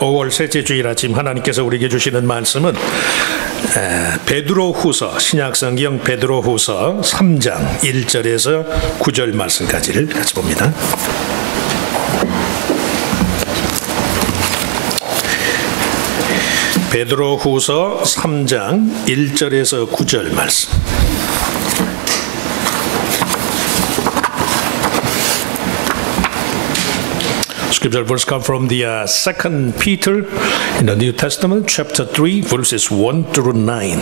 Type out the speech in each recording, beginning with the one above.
5월 셋째 주일 아침 하나님께서 우리에게 주시는 말씀은 베드로후서, 신약성경 베드로후서 3장 1절에서 9절 말씀까지를 같이 봅니다. 베드로후서 3장 1절에서 9절 말씀. Scripture verse come from the 2 Peter in the New Testament, chapter 3, verses 1 through 9.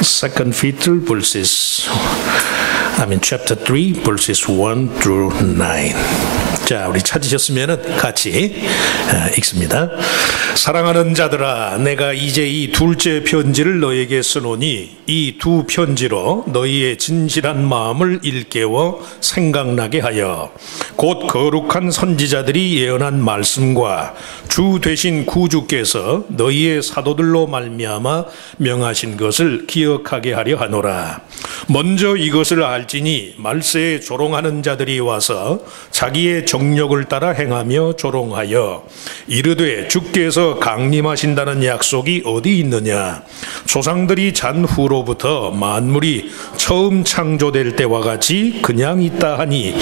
2 Peter chapter 3, verses 1 through 9. 자, 우리 찾으셨으면 같이 읽습니다. 사랑하는 자들아, 내가 이제 이 둘째 편지를 너에게 쓰노니 이 두 편지로 너희의 진실한 마음을 일깨워 생각나게 하여 곧 거룩한 선지자들이 예언한 말씀과 주 되신 구주께서 너희의 사도들로 말미암아 명하신 것을 기억하게 하려 하노라. 먼저 이것을 알지니 말세에 조롱하는 자들이 와서 자기의 정욕을 따라 행하며 조롱하여 이르되 주께서 강림하신다는 약속이 어디 있느냐. 조상들이 잔 후로부터 만물이 처음 창조될 때와 같이 그냥 있다 하니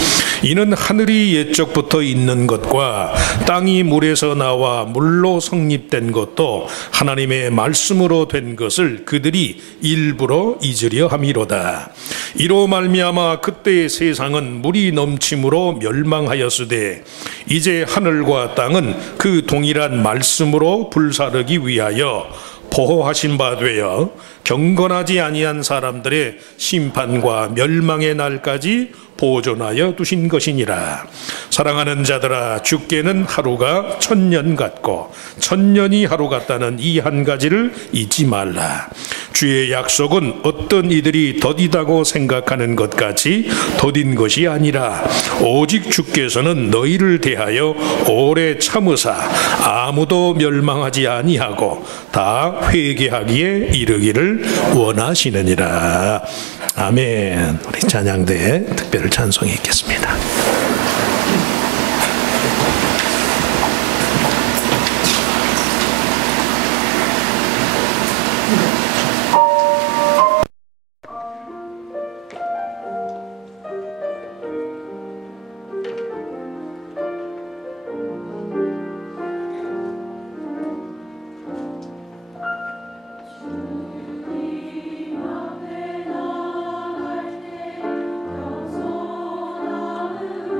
이는 하늘이 옛적부터 있는 것과 땅이 물에서 나와 물로 성립된 것도 하나님의 말씀으로 된 것을 그들이 일부러 잊으려 함이로다. 이로 말미암아 그때의 세상은 물이 넘침으로 멸망하였으되 이제 하늘과 땅은 그 동일한 말씀으로 불사르기 위하여 보호하신 바 되어 경건하지 아니한 사람들의 심판과 멸망의 날까지 보존하여 두신 것이니라. 사랑하는 자들아, 주께는 하루가 1000년 같고 1000년이 하루 같다는 이 한 가지를 잊지 말라. 주의 약속은 어떤 이들이 더디다고 생각하는 것 같이 더딘 것이 아니라 오직 주께서는 너희를 대하여 오래 참으사 아무도 멸망하지 아니하고 다 회개하기에 이르기를 원하시느니라. 아멘. 우리 찬양대에 특별 찬송이 있겠습니다. 주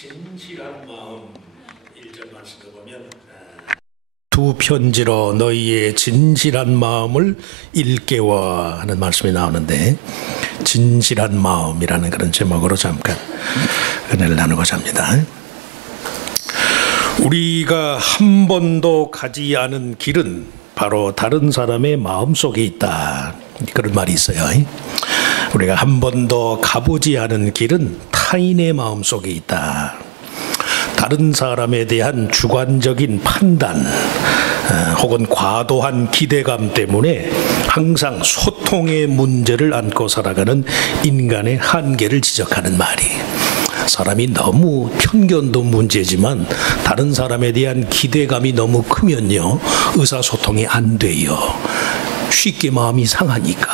진실한 마음 1절 말씀을 보면 두 편지로 너희의 진실한 마음을 일깨워 하는 말씀이 나오는데 진실한 마음이라는 그런 제목으로 잠깐 은혜를 나누고자 합니다. 우리가 한 번도 가지 않은 길은 바로 다른 사람의 마음속에 있다. 그런 말이 있어요. 우리가 한 번도 가보지 않은 길은 타인의 마음속에 있다. 다른 사람에 대한 주관적인 판단 혹은 과도한 기대감 때문에 항상 소통의 문제를 안고 살아가는 인간의 한계를 지적하는 말이, 사람이 너무 편견도 문제지만 다른 사람에 대한 기대감이 너무 크면요 의사소통이 안 돼요. 쉽게 마음이 상하니까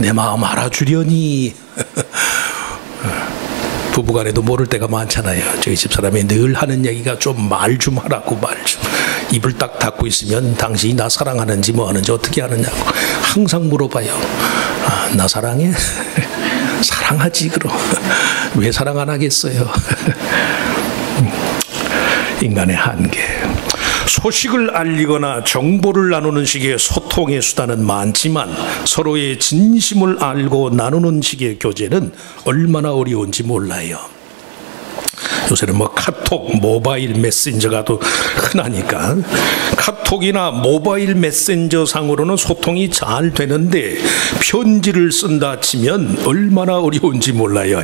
내 마음 알아주려니 부부간에도 모를 때가 많잖아요. 저희 집사람이 늘 하는 얘기가 좀 말 좀 하라고, 말 좀. 입을 딱 닫고 있으면 당신이 나 사랑하는지 뭐 하는지 어떻게 아느냐고 항상 물어봐요. 아, 나 사랑해? 사랑하지 그럼. 왜 사랑 안 하겠어요? 인간의 한계. 소식을 알리거나 정보를 나누는 식의 소통의 수단은 많지만 서로의 진심을 알고 나누는 식의 교제는 얼마나 어려운지 몰라요. 요새는 뭐 카톡, 모바일 메신저가 또 흔하니까 카톡이나 모바일 메신저 상으로는 소통이 잘 되는데 편지를 쓴다 치면 얼마나 어려운지 몰라요.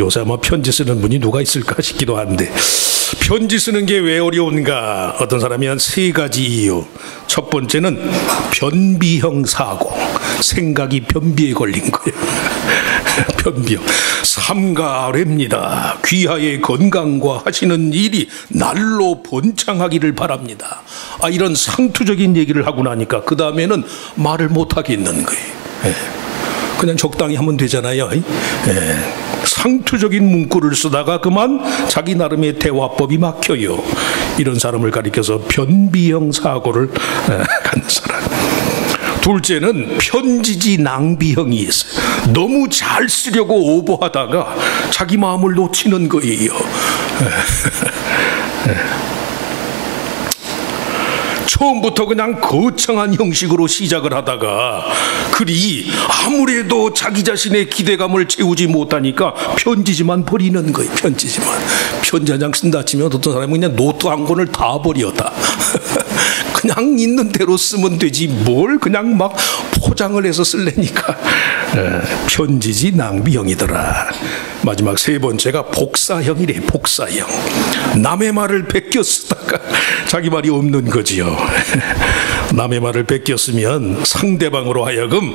요새 아마 편지 쓰는 분이 누가 있을까 싶기도 한데, 편지 쓰는 게 왜 어려운가? 어떤 사람이 한 3가지 이유. 첫 번째는 변비형 사고, 생각이 변비에 걸린 거예요. 변비형. 삼가 아래입니다. 귀하의 건강과 하시는 일이 날로 번창하기를 바랍니다. 아, 이런 상투적인 얘기를 하고 나니까 그 다음에는 말을 못 하겠는 거예요. 그냥 적당히 하면 되잖아요. 상투적인 문구를 쓰다가 그만 자기 나름의 대화법이 막혀요. 이런 사람을 가리켜서 변비형 사고를 갖는 사람. 둘째는 편지지 낭비형이 있어요. 너무 잘 쓰려고 오버하다가 자기 마음을 놓치는 거예요. 처음부터 그냥 거창한 형식으로 시작을 하다가 글이 아무래도 자기 자신의 기대감을 채우지 못하니까 편지지만 버리는 거예요. 편지지만. 편지 한 장 쓴다 치면 어떤 사람은 그냥 노트 한 권을 다 버려다. 그냥 있는 대로 쓰면 되지 뭘 그냥 막 포장을 해서 쓸래니까. 편지지 낭비형이더라. 마지막 3번째가 복사형이래. 복사형. 남의 말을 베껴 쓰다가 자기 말이 없는 거지요. 남의 말을 베껴 쓰면 상대방으로 하여금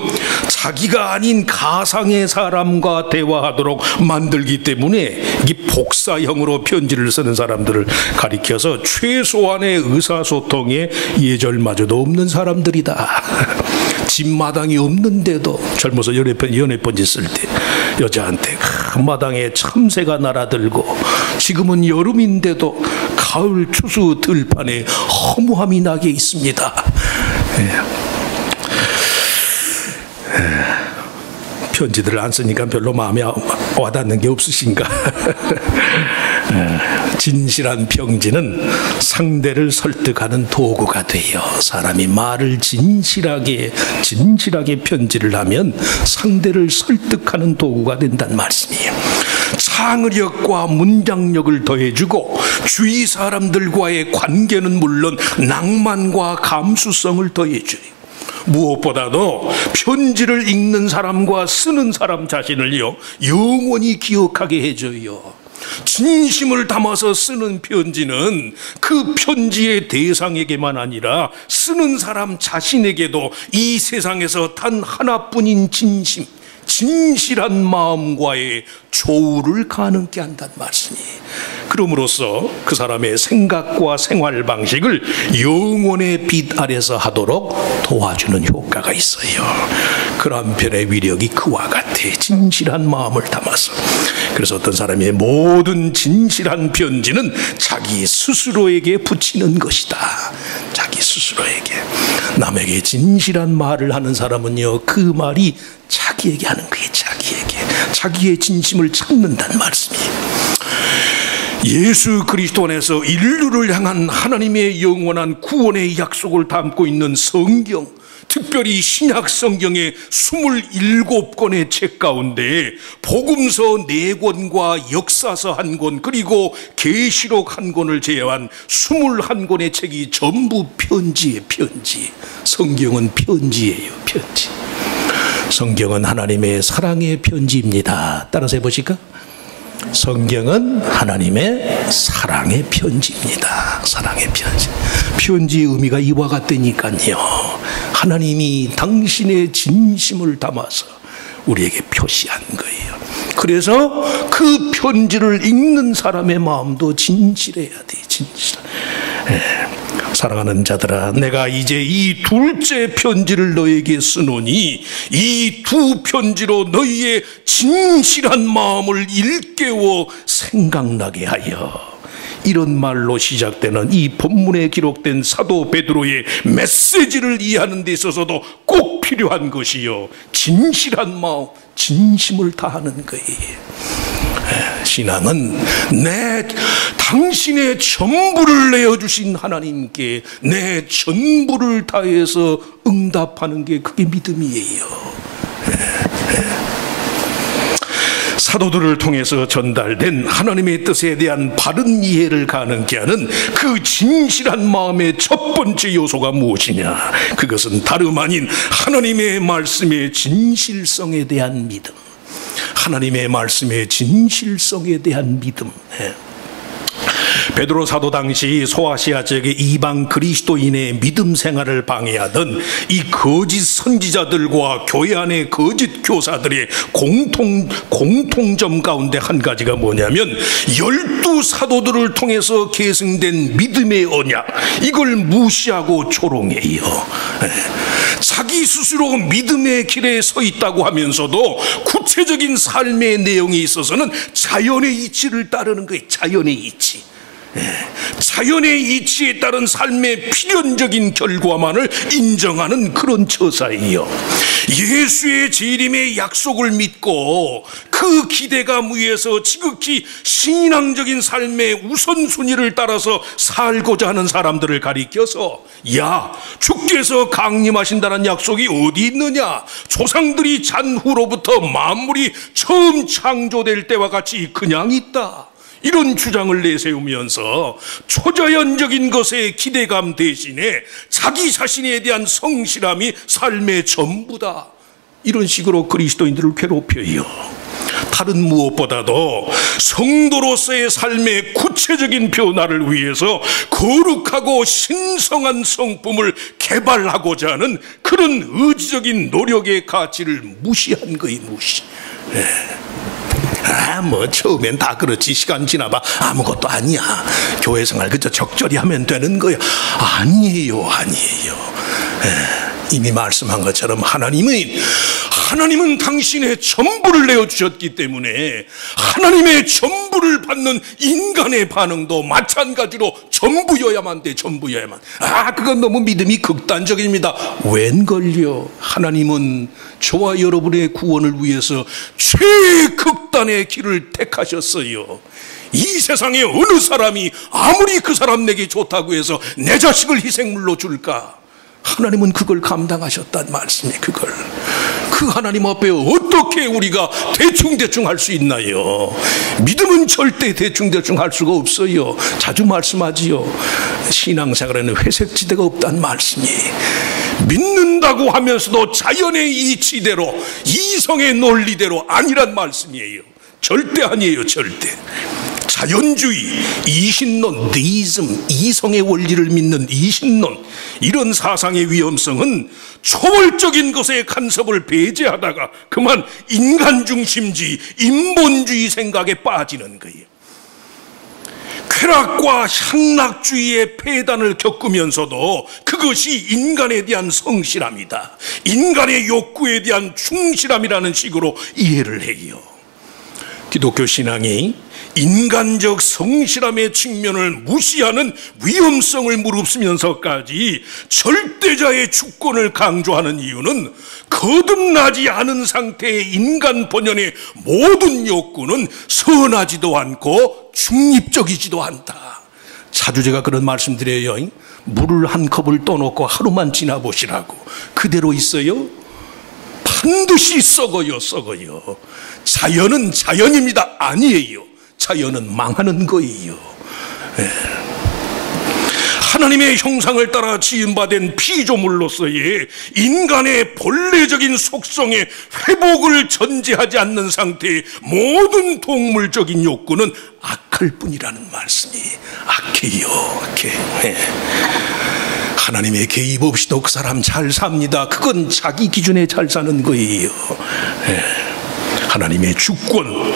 자기가 아닌 가상의 사람과 대화하도록 만들기 때문에 이 복사형으로 편지를 쓰는 사람들을 가리켜서 최소한의 의사소통에 예절마저도 없는 사람들이다. 집마당이 없는데도, 젊어서 연애편지 쓸 때 여자한테 마당에 참새가 날아들고 지금은 여름인데도 가을 추수 들판에 허무함이 나게 있습니다. 편지들을 안 쓰니까 별로 마음에 와닿는 게 없으신가? 진실한 편지는 상대를 설득하는 도구가 돼요. 사람이 말을 진실하게 편지를 하면 상대를 설득하는 도구가 된다는 말씀이에요. 창의력과 문장력을 더해주고 주위 사람들과의 관계는 물론 낭만과 감수성을 더해줘요. 무엇보다도 편지를 읽는 사람과 쓰는 사람 자신을요 영원히 기억하게 해줘요. 진심을 담아서 쓰는 편지는 그 편지의 대상에게만 아니라 쓰는 사람 자신에게도 이 세상에서 단 하나뿐인 진실한 마음과의 조우를 가능케 한다는 말씀이에요. 그럼으로써 그 사람의 생각과 생활 방식을 영혼의 빛 아래서 하도록 도와주는 효과가 있어요. 그런 편의 위력이 그와 같아. 진실한 마음을 담아서. 그래서 어떤 사람의 모든 진실한 편지는 자기 스스로에게 붙이는 것이다. 자기 스스로에게. 남에게 진실한 말을 하는 사람은요 그 말이 자기에게 하는 거예요. 자기에게. 자기의 진심을 찾는다는 말씀이에요. 예수 그리스도 안에서 인류를 향한 하나님의 영원한 구원의 약속을 담고 있는 성경, 특별히 신약 성경의 27권의 책 가운데 복음서 4권과 역사서 1권 그리고 계시록 1권을 제외한 21권의 책이 전부 편지예요. 편지. 성경은 편지예요. 편지. 성경은 하나님의 사랑의 편지입니다. 따라서 해보실까? 성경은 하나님의 사랑의 편지입니다. 사랑의 편지. 편지의 의미가 이와 같다니까요. 하나님이 당신의 진심을 담아서 우리에게 표시한 거예요. 그래서 그 편지를 읽는 사람의 마음도 진실해야 돼. 진실. 사랑하는 자들아, 내가 이제 이 둘째 편지를 너에게 쓰노니 이 두 편지로 너희의 진실한 마음을 일깨워 생각나게 하여. 이런 말로 시작되는 이 본문에 기록된 사도 베드로의 메시지를 이해하는 데 있어서도 꼭 필요한 것이요, 진실한 마음, 진심을 다하는 거예요. 신앙은 당신의 전부를 내어주신 하나님께 내 전부를 다해서 응답하는 게 그게 믿음이에요. 사도들을 통해서 전달된 하나님의 뜻에 대한 바른 이해를 가능케 하는 그 진실한 마음의 첫 번째 요소가 무엇이냐? 그것은 다름 아닌 하나님의 말씀의 진실성에 대한 믿음. 하나님의 말씀의 진실성에 대한 믿음. 베드로 사도 당시 소아시아 지역의 이방 그리스도인의 믿음 생활을 방해하던 이 거짓 선지자들과 교회 안의 거짓 교사들의 공통점 가운데 한 가지가 뭐냐면 12 사도들을 통해서 계승된 믿음의 언약, 이걸 무시하고 조롱해요. 자기 스스로 믿음의 길에 서 있다고 하면서도 구체적인 삶의 내용에 있어서는 자연의 이치를 따르는 거예요. 자연의 이치. 자연의 이치에 따른 삶의 필연적인 결과만을 인정하는 그런 처사예요. 예수의 재림의 약속을 믿고 그 기대감 위에서 지극히 신앙적인 삶의 우선순위를 따라서 살고자 하는 사람들을 가리켜서, 야, 주께서 강림하신다는 약속이 어디 있느냐? 조상들이 잔 후로부터 만물이 처음 창조될 때와 같이 그냥 있다. 이런 주장을 내세우면서 초자연적인 것의 기대감 대신에 자기 자신에 대한 성실함이 삶의 전부다, 이런 식으로 그리스도인들을 괴롭혀요. 다른 무엇보다도 성도로서의 삶의 구체적인 변화를 위해서 거룩하고 신성한 성품을 개발하고자 하는 그런 의지적인 노력의 가치를 무시한 거예요. 무시. 뭐 처음엔 다 그렇지, 시간 지나봐 아무것도 아니야, 교회 생활 그저 적절히 하면 되는 거야. 아니에요. 이미 말씀한 것처럼 하나님은 당신의 전부를 내어주셨기 때문에 하나님의 전부를 받는 인간의 반응도 마찬가지로 전부여야만 돼. 전부여야만. 그건 너무 믿음이 극단적입니다. 웬걸요? 하나님은 저와 여러분의 구원을 위해서 최극단의 길을 택하셨어요. 이 세상에 어느 사람이 아무리 그 사람 내게 좋다고 해서 내 자식을 희생물로 줄까? 하나님은 그걸 감당하셨단 말씀이에요. 그걸. 그 하나님 앞에 어떻게 우리가 대충대충 할 수 있나요? 믿음은 절대 대충대충 할 수가 없어요. 자주 말씀하지요. 신앙생활에는 회색지대가 없다는 말씀이에요. 믿는다고 하면서도 자연의 이치대로, 이성의 논리대로 아니란 말씀이에요. 절대 아니에요. 절대. 자연주의, 이신론, 데이즘, 이성의 원리를 믿는 이신론, 이런 사상의 위험성은 초월적인 것의 간섭을 배제하다가 그만 인간중심주의, 인본주의 생각에 빠지는 거예요. 쾌락과 향락주의의 폐단을 겪으면서도 그것이 인간에 대한 성실함이다, 인간의 욕구에 대한 충실함이라는 식으로 이해를 해요. 기독교 신앙이 인간적 성실함의 측면을 무시하는 위험성을 무릅쓰면서까지 절대자의 주권을 강조하는 이유는 거듭나지 않은 상태의 인간 본연의 모든 욕구는 선하지도 않고 중립적이지도 않다. 자주 제가 그런 말씀드려요. 물을 한 컵을 떠놓고 하루만 지나보시라고. 그대로 있어요? 반드시 썩어요. 자연은 자연입니다. 아니에요. 자연은 망하는 거예요. 하나님의 형상을 따라 지음받은 피조물로서의 인간의 본래적인 속성의 회복을 전제하지 않는 상태의 모든 동물적인 욕구는 악할 뿐이라는 말씀이 악해요. 하나님의 개입 없이도 그 사람 잘 삽니다. 그건 자기 기준에 잘 사는 거예요. 하나님의 주권,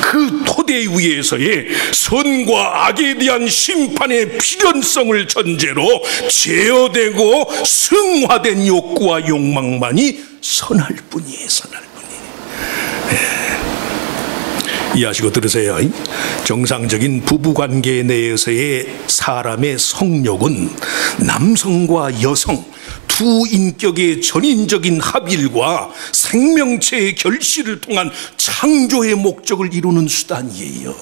그 토대 위에서의 선과 악에 대한 심판의 필연성을 전제로 제어되고 승화된 욕구와 욕망만이 선할 뿐이에요. 이해하시고 들으세요. 정상적인 부부관계 내에서의 사람의 성욕은 남성과 여성 두 인격의 전인적인 합일과 생명체의 결실을 통한 창조의 목적을 이루는 수단이에요.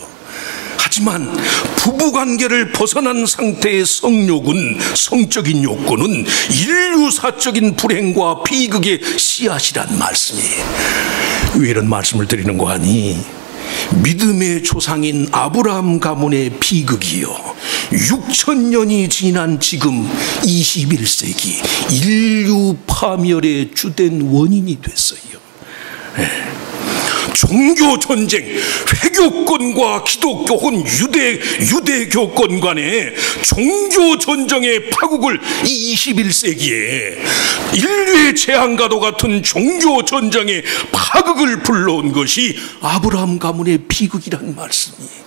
하지만 부부관계를 벗어난 상태의 성적인 욕구는 인류사적인 불행과 비극의 씨앗이란 말씀이에요. 왜 이런 말씀을 드리는 거 아니? 믿음의 조상인 아브라함 가문의 비극이요, 6,000년이 지난 지금 21세기 인류 파멸의 주된 원인이 됐어요. 종교 전쟁, 회교권과 기독교 혹은 유대교권 간의 종교 전쟁의 파국을 이 21세기에 인류의 재앙과도 같은 종교 전쟁의 파국을 불러온 것이 아브라함 가문의 비극이란 말씀이에요.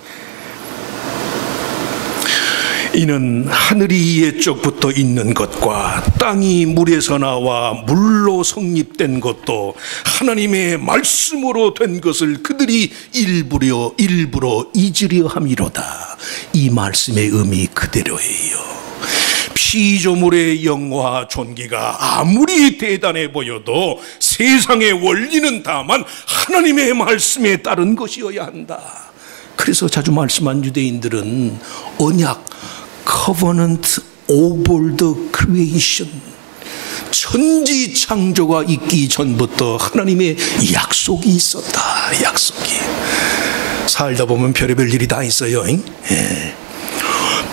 이는 하늘이 옛적부터 있는 것과 땅이 물에서 나와 물로 성립된 것도 하나님의 말씀으로 된 것을 그들이 일부러 잊으려 함이로다. 이 말씀의 의미 그대로예요. 피조물의 영화 존귀가 아무리 대단해 보여도 세상의 원리는 다만 하나님의 말씀에 따른 것이어야 한다. 그래서 자주 말씀한 유대인들은 언약, covenant over the creation, 천지 창조가 있기 전부터 하나님의 약속이 있었다. 약속이. 살다 보면 별의별 일이 다 있어요.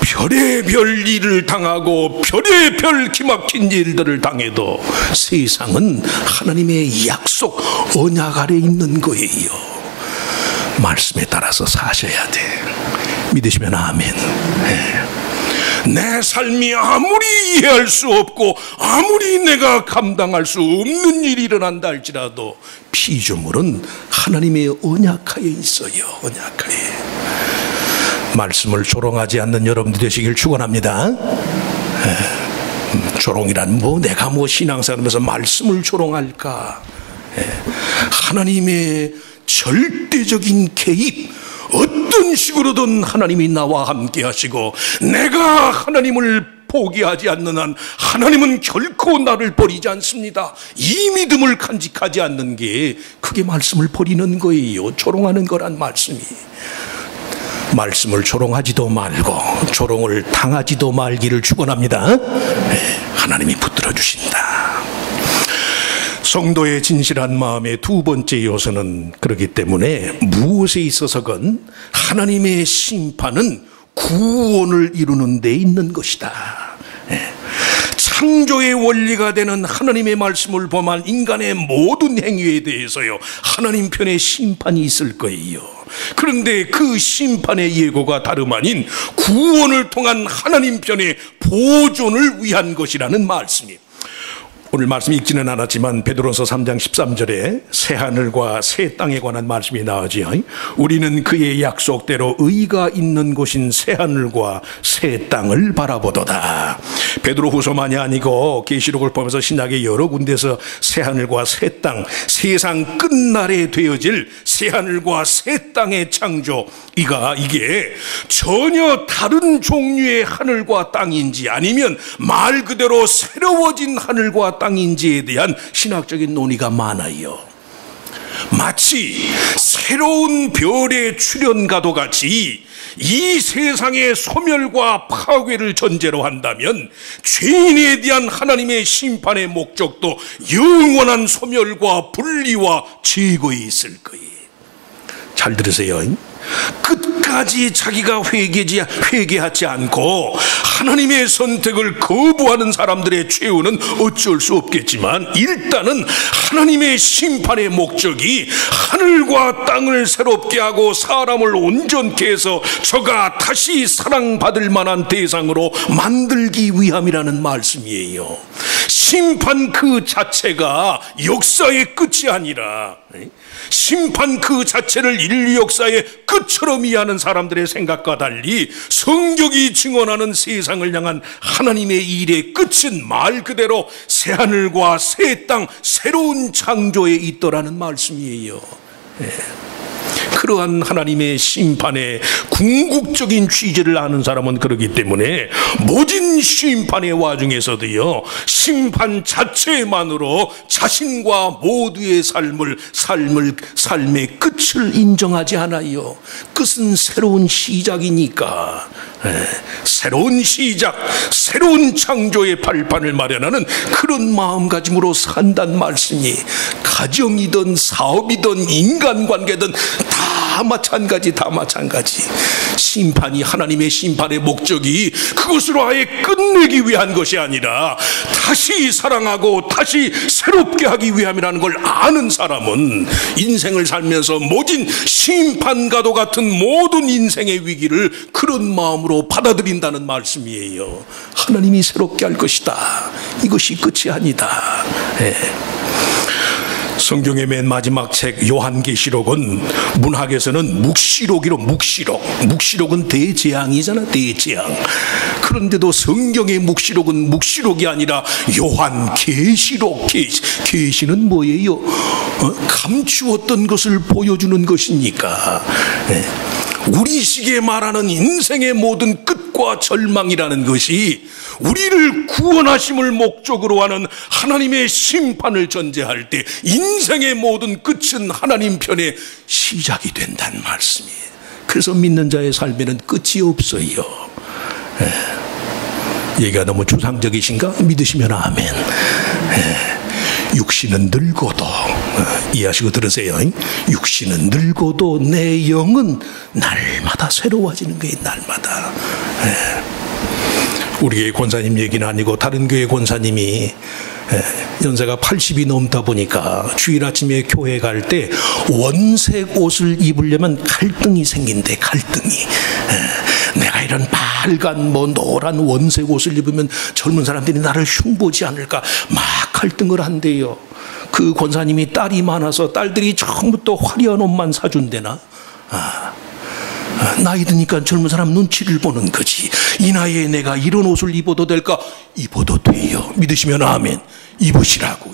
별의별 일을 당하고 별의별 기막힌 일들을 당해도 세상은 하나님의 약속, 언약 아래 있는 거예요. 말씀에 따라서 사셔야 돼. 믿으시면 아멘. 내 삶이 아무리 이해할 수 없고 아무리 내가 감당할 수 없는 일이 일어난다 할지라도 피조물은 하나님의 언약하에 있어요. 언약하에. 말씀을 조롱하지 않는 여러분들 되시길 축원합니다. 조롱이란 내가 신앙생활하면서 말씀을 조롱할까? 하나님의 절대적인 개입, 어떤 식으로든 하나님이 나와 함께 하시고 내가 하나님을 포기하지 않는 한 하나님은 결코 나를 버리지 않습니다. 이 믿음을 간직하지 않는 게 그게 말씀을 버리는 거예요. 조롱하는 거란 말씀이. 말씀을 조롱하지도 말고 조롱을 당하지도 말기를 축원합니다. 하나님이 붙들어 주신다. 성도의 진실한 마음의 두 번째 요소는 그렇기 때문에 무엇에 있어서건 하나님의 심판은 구원을 이루는 데 있는 것이다. 창조의 원리가 되는 하나님의 말씀을 범한 인간의 모든 행위에 대해서요, 하나님 편의 심판이 있을 거예요. 그런데 그 심판의 예고가 다름 아닌 구원을 통한 하나님 편의 보존을 위한 것이라는 말씀이에요. 오늘 말씀 읽지는 않았지만 베드로서 3장 13절에 새 하늘과 새 땅에 관한 말씀이 나오지요. 우리는 그의 약속대로 의가 있는 곳인 새 하늘과 새 땅을 바라보도다. 베드로후서만이 아니고 계시록을 보면서 신약의 여러 군데서 새 하늘과 새 땅, 세상 끝날에 되어질 새 하늘과 새 땅의 창조, 이게 전혀 다른 종류의 하늘과 땅인지 아니면 말 그대로 새로워진 하늘과 땅인지에 대한 신학적인 논의가 많아요. 마치 새로운 별의 출현과도 같이 이 세상의 소멸과 파괴를 전제로 한다면 죄인에 대한 하나님의 심판의 목적도 영원한 소멸과 분리와 제거에 있을 거예요. 잘 들으세요. 끝까지 자기가 회개하지 않고 하나님의 선택을 거부하는 사람들의 최후는 어쩔 수 없겠지만, 일단은 하나님의 심판의 목적이 하늘과 땅을 새롭게 하고 사람을 온전케 해서 저가 다시 사랑받을 만한 대상으로 만들기 위함이라는 말씀이에요. 심판 그 자체가 역사의 끝이 아니라, 심판 그 자체를 인류 역사의 끝처럼 이해하는 사람들의 생각과 달리 성경이 증언하는 세상을 향한 하나님의 일의 끝은 말 그대로 새하늘과 새 땅, 새로운 창조에 있더라는 말씀이에요. 그러한 하나님의 심판의 궁극적인 취지를 아는 사람은 그러기 때문에 모진 심판의 와중에서도요, 심판 자체만으로 자신과 모두의 삶의 끝을 인정하지 않아요. 끝은 새로운 시작이니까. 새로운 시작, 새로운 창조의 발판을 마련하는 그런 마음가짐으로 산다는 말씀이, 가정이든 사업이든 인간관계든 다 마찬가지. 심판이, 하나님의 심판의 목적이 그것으로 아예 끝내기 위한 것이 아니라 다시 사랑하고 다시 새롭게 하기 위함이라는 걸 아는 사람은 인생을 살면서 모진 심판과도 같은 모든 인생의 위기를 그런 마음으로 받아들인다는 말씀이에요. 하나님이 새롭게 할 것이다. 이것이 끝이 아니다. 성경의 맨 마지막 책 요한계시록은 문학에서는 묵시록은 대재앙이잖아. 대재앙. 그런데도 성경의 묵시록은 묵시록이 아니라 요한계시록. 계시는 뭐예요? 감추었던 것을 보여주는 것이니까. 우리식에 말하는 인생의 모든 끝과 절망이라는 것이 우리를 구원하심을 목적으로 하는 하나님의 심판을 전제할 때 인생의 모든 끝은 하나님 편의 시작이 된다는 말씀이에요. 그래서 믿는 자의 삶에는 끝이 없어요. 얘기가 너무 추상적이신가? 믿으시면 아멘. 육신은 늙어도, 이해하시고 들으세요. 육신은 늙어도 내 영은 날마다 새로워지는 거예요. 날마다. 우리 교회 권사님 얘기는 아니고 다른 교회 권사님이 연세가 80이 넘다 보니까 주일 아침에 교회 갈 때 원색 옷을 입으려면 갈등이 생긴대. 갈등이. 내가 이런 빨간 노란 원색 옷을 입으면 젊은 사람들이 나를 흉보지 않을까 막 갈등을 한대요. 그 권사님이 딸이 많아서 딸들이 처음부터 화려한 옷만 사준대나. 나이 드니까 젊은 사람 눈치를 보는 거지. 이 나이에 내가 이런 옷을 입어도 될까? 입어도 돼요. 믿으시면 아멘. 입으시라고.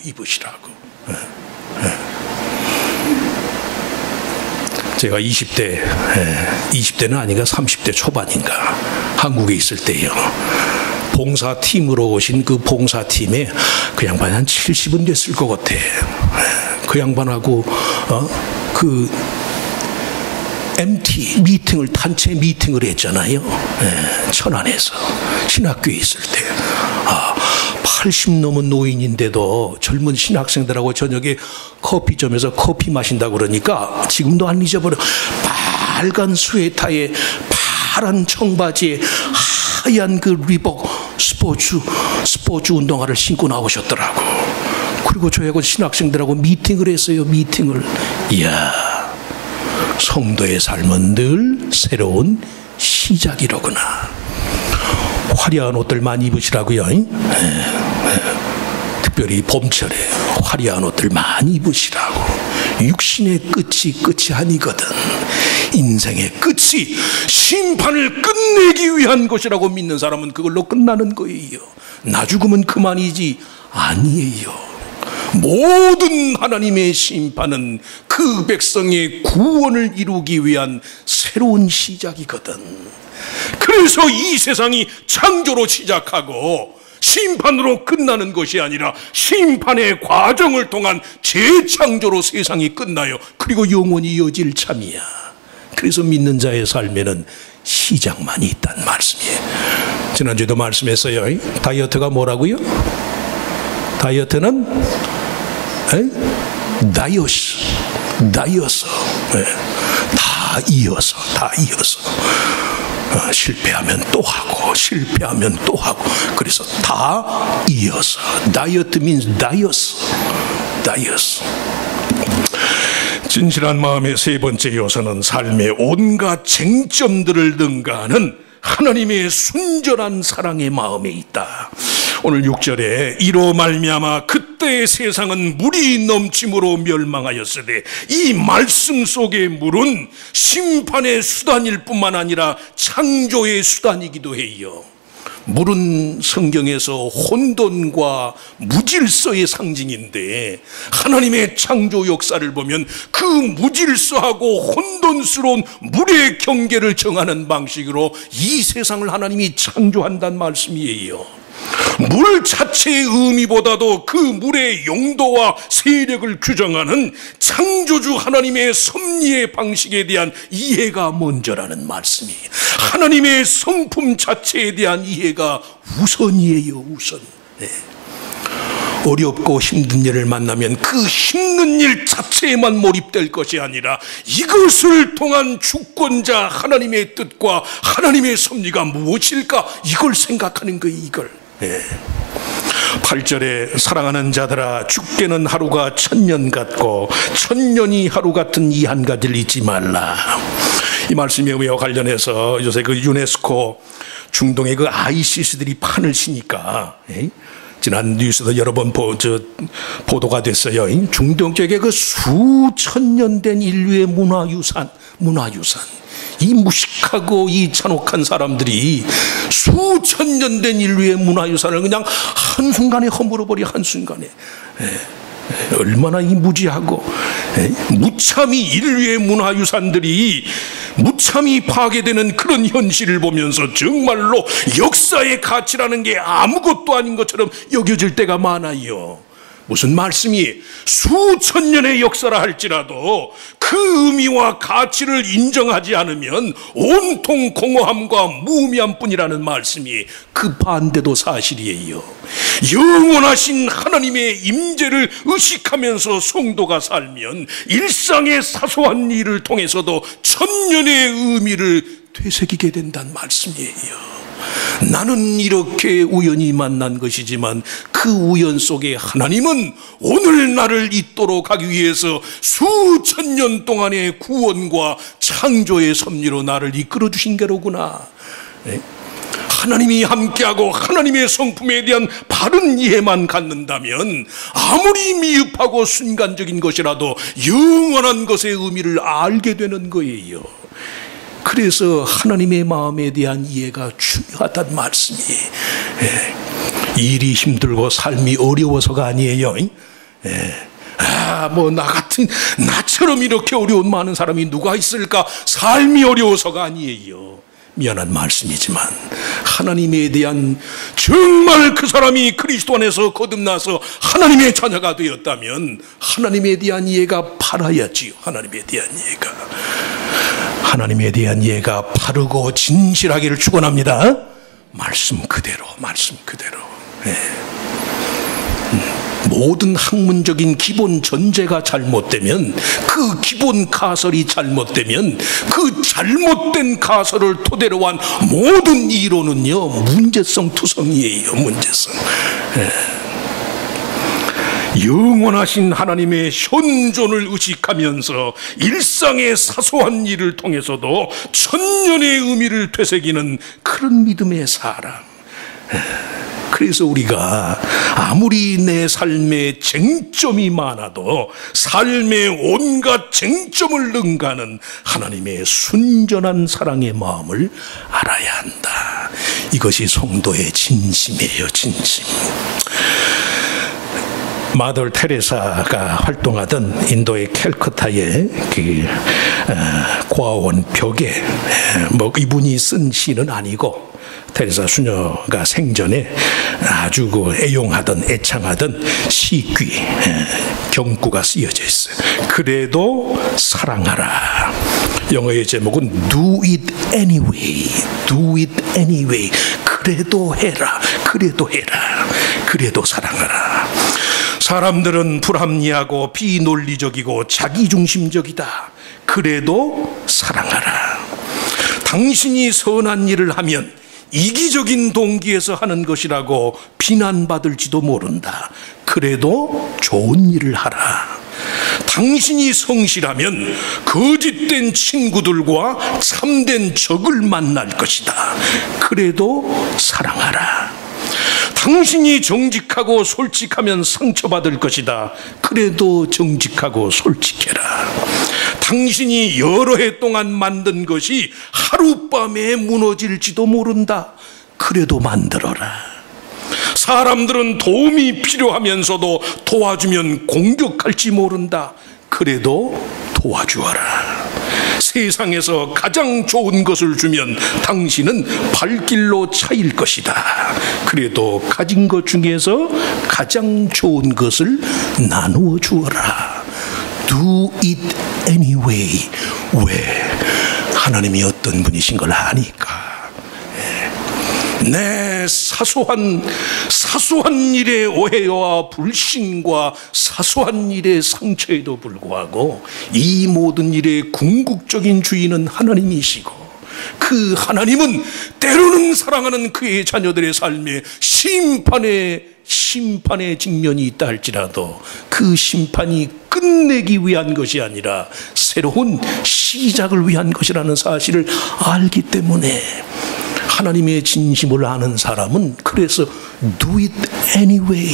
제가 20대는 아닌가 30대 초반인가 한국에 있을 때요, 봉사팀으로 오신 그 봉사팀에 그 양반이 한 70은 됐을 것 같아. 그 양반하고 그 MT 미팅을, 단체 미팅을 했잖아요. 천안에서 신학교에 있을 때. 80 넘은 노인인데도 젊은 신학생들하고 저녁에 커피점에서 커피 마신다고 그러니까 지금도 안 잊어버려. 빨간 스웨터에 파란 청바지에 하얀 그 리복 스포츠 운동화를 신고 나오셨더라고. 그리고 저하고 신학생들하고 미팅을 했어요. 미팅을. 이야, 성도의 삶은 늘 새로운 시작이로구나. 화려한 옷들 많이 입으시라고요. 특별히 봄철에 화려한 옷들 많이 입으시라고. 육신의 끝이 아니거든. 인생의 끝이 심판을 끝내기 위한 것이라고 믿는 사람은 그걸로 끝나는 거예요. 나 죽으면 그만이지 아니에요. 모든 하나님의 심판은 그 백성의 구원을 이루기 위한 새로운 시작이거든. 그래서 이 세상이 창조로 시작하고 심판으로 끝나는 것이 아니라 심판의 과정을 통한 재창조로 세상이 끝나요. 그리고 영원히 이어질 참이야. 그래서 믿는 자의 삶에는 시작만이 있다는 말씀이에요. 지난주에도 말씀했어요. 다이어트가 뭐라고요? 다이어트는 다이어서 다 이어서 실패하면 또 하고 실패하면 또 하고, 그래서 다 이어서. 다이어트 means 다이어서. 진실한 마음의 세 번째 요소는 삶의 온갖 쟁점들을 능가하는 하나님의 순전한 사랑의 마음에 있다. 오늘 6절에 이로 말미암아 그때의 세상은 물이 넘침으로 멸망하였으되 이 말씀 속의 물은 심판의 수단일 뿐만 아니라 창조의 수단이기도 해요. 물은 성경에서 혼돈과 무질서의 상징인데, 하나님의 창조 역사를 보면 그 무질서하고 혼돈스러운 물의 경계를 정하는 방식으로 이 세상을 하나님이 창조한다는 말씀이에요. 물 자체의 의미보다도 그 물의 용도와 세력을 규정하는 창조주 하나님의 섭리의 방식에 대한 이해가 먼저라는 말씀이에요. 하나님의 성품 자체에 대한 이해가 우선이에요. 우선. 어렵고 힘든 일을 만나면 그 힘든 일 자체에만 몰입될 것이 아니라 이것을 통한 주권자 하나님의 뜻과 하나님의 섭리가 무엇일까, 이걸 생각하는 거예요. 이걸. 8절에 사랑하는 자들아 죽게는 하루가 1000년 같고 1000년이 하루 같은 이 한 가지를 잊지 말라. 이 말씀에 관련해서 요새 그 유네스코 중동의 그 ISIS들이 판을 치니까 지난 뉴스도 여러 번 보도가 됐어요. 중동 쪽에 그 수천 년 된 인류의 문화유산, 이 무식하고 이 잔혹한 사람들이 수천 년 된 인류의 문화유산을 그냥 한순간에 허물어버려. 한순간에. 얼마나 이 무지하고 무참히 인류의 문화유산들이 무참히 파괴되는 그런 현실을 보면서 정말로 역사의 가치라는 게 아무것도 아닌 것처럼 여겨질 때가 많아요. 무슨 말씀이 수천 년의 역사라 할지라도 그 의미와 가치를 인정하지 않으면 온통 공허함과 무의미함 뿐이라는 말씀이 그 반대도 사실이에요. 영원하신 하나님의 임재를 의식하면서 성도가 살면 일상의 사소한 일을 통해서도 천년의 의미를 되새기게 된다는 말씀이에요. 나는 이렇게 우연히 만난 것이지만 그 우연 속에 하나님은 오늘 나를 있도록 하기 위해서 수천 년 동안의 구원과 창조의 섭리로 나를 이끌어 주신 게로구나. 하나님이 함께하고 하나님의 성품에 대한 바른 이해만 갖는다면 아무리 미흡하고 순간적인 것이라도 영원한 것의 의미를 알게 되는 거예요. 그래서 하나님의 마음에 대한 이해가 중요하다는 말씀이에요. 일이 힘들고 삶이 어려워서가 아니에요. 나처럼 이렇게 어려운 많은 사람이 누가 있을까? 삶이 어려워서가 아니에요. 미안한 말씀이지만 하나님에 대한, 정말 그 사람이 그리스도 안에서 거듭나서 하나님의 자녀가 되었다면 하나님에 대한 이해가 바라야지요. 하나님에 대한 이해가 바르고 진실하기를 축원합니다. 말씀 그대로. 모든 학문적인 기본 전제가 잘못되면, 그 기본 가설이 잘못되면 그 잘못된 가설을 토대로 한 모든 이론은요 문제성 투성이에요. 영원하신 하나님의 현존을 의식하면서 일상의 사소한 일을 통해서도 천년의 의미를 되새기는 그런 믿음의 사람. 그래서 우리가 아무리 내 삶에 쟁점이 많아도 삶의 온갖 쟁점을 능가하는 하나님의 순전한 사랑의 마음을 알아야 한다. 이것이 성도의 진심이에요. 진심. 마더 테레사가 활동하던 인도의 캘커타의 그 고아원 벽에 이분이 쓴 시는 아니고 테레사 수녀가 생전에 아주 애용하던 애창하던 시귀 경구가 쓰여져 있어요. 그래도 사랑하라. 영어의 제목은 Do it anyway. Do it anyway. 그래도 해라. 그래도 해라. 그래도 사랑하라. 사람들은 불합리하고 비논리적이고 자기중심적이다. 그래도 사랑하라. 당신이 선한 일을 하면 이기적인 동기에서 하는 것이라고 비난받을지도 모른다. 그래도 좋은 일을 하라. 당신이 성실하면 거짓된 친구들과 참된 적을 만날 것이다. 그래도 사랑하라. 당신이 정직하고 솔직하면 상처받을 것이다. 그래도 정직하고 솔직해라. 당신이 여러 해 동안 만든 것이 하룻밤에 무너질지도 모른다. 그래도 만들어라. 사람들은 도움이 필요하면서도 도와주면 공격할지 모른다. 그래도 도와주어라. 세상에서 가장 좋은 것을 주면 당신은 발길로 차일 것이다. 그래도 가진 것 중에서 가장 좋은 것을 나누어 주어라. Do it anyway. 왜? 하나님이 어떤 분이신 걸 아니까. 내 사소한 일의 오해와 불신과 사소한 일의 상처에도 불구하고 이 모든 일의 궁극적인 주인은 하나님이시고, 그 하나님은 때로는 사랑하는 그의 자녀들의 삶에 심판의 직면이 있다 할지라도 그 심판이 끝내기 위한 것이 아니라 새로운 시작을 위한 것이라는 사실을 알기 때문에 하나님의 진심을 아는 사람은 그래서 do it anyway.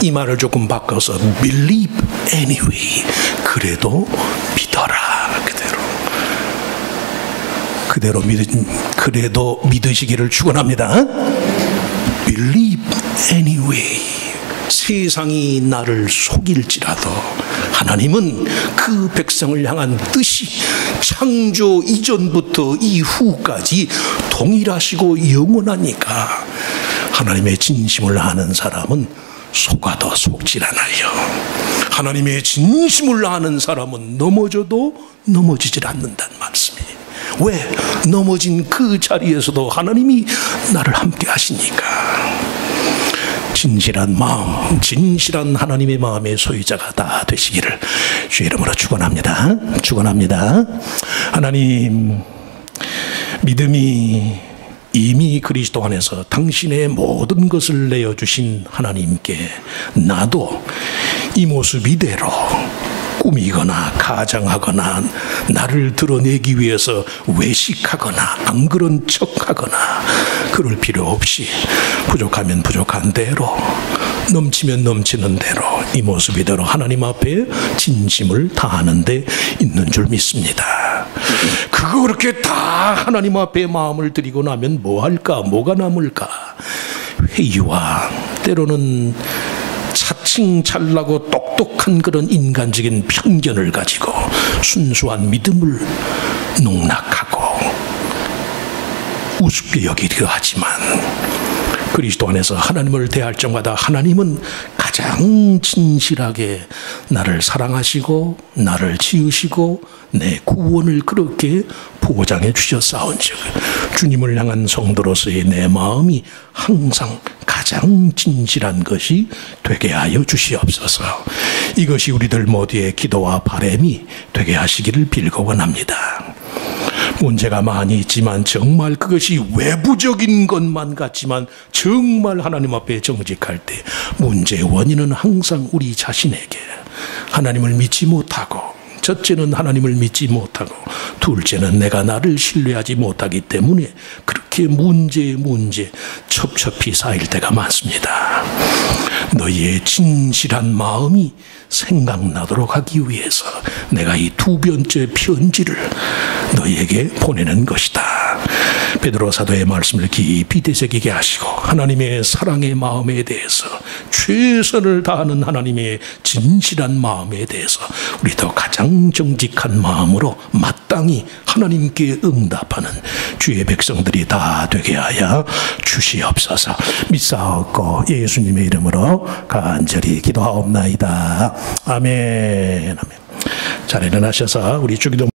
이 말을 조금 바꿔서 believe anyway. 그래도 믿어라. 그래도 믿으시기를 축원합니다. Believe anyway. 세상이 나를 속일지라도 하나님은 그 백성을 향한 뜻이 창조 이전부터 이후까지 동일하시고 영원하니까 하나님의 진심을 아는 사람은 속아도 속질 않아요. 하나님의 진심을 아는 사람은 넘어져도 넘어지질 않는다는 말씀이에요. 왜? 넘어진 그 자리에서도 하나님이 나를 함께 하시니까. 진실한 마음, 진실한 하나님의 마음의 소유자가 다 되시기를 주의 이름으로 축원합니다. 축원합니다. 하나님, 믿음이 이미 그리스도 안에서 당신의 모든 것을 내어주신 하나님께 나도 이 모습 이대로 꾸미거나 가장하거나 나를 드러내기 위해서 외식하거나 안 그런 척하거나 그럴 필요 없이 부족하면 부족한 대로, 넘치면 넘치는 대로 이 모습 이대로 하나님 앞에 진심을 다하는 데 있는 줄 믿습니다. 그렇게 다 하나님 앞에 마음을 드리고 나면 뭐 할까? 뭐가 남을까? 회의와 때로는 차츰 잘나고 똑똑한 그런 인간적인 편견을 가지고 순수한 믿음을 농락하고 우습게 여기려 하지만 그리스도 안에서 하나님을 대할 적마다 하나님은 가장 진실하게 나를 사랑하시고 나를 지으시고 내 구원을 그렇게 보장해 주셨사온즉 주님을 향한 성도로서의 내 마음이 항상 가장 진실한 것이 되게 하여 주시옵소서. 이것이 우리들 모두의 기도와 바람이 되게 하시기를 빌고 원합니다. 문제가 많이 있지만 정말 그것이 외부적인 것만 같지만 정말 하나님 앞에 정직할 때 문제의 원인은 항상 우리 자신에게 하나님을 믿지 못하고 첫째는 하나님을 믿지 못하고 둘째는 내가 나를 신뢰하지 못하기 때문에 그렇게 문제 첩첩이 쌓일 때가 많습니다. 너희의 진실한 마음이 생각나도록 하기 위해서 내가 이 두 번째 편지를 너희에게 보내는 것이다. 베드로 사도의 말씀을 깊이 되새기게 하시고 하나님의 사랑의 마음에 대해서 최선을 다하는 하나님의 진실한 마음에 대해서 우리도 가장 정직한 마음으로 마땅히 하나님께 응답하는 주의 백성들이 다 되게 하여 주시옵소서. 믿사옵고 예수님의 이름으로 간절히 기도하옵나이다. 아멘. 아멘. 잘 일어나셔서 우리 주기도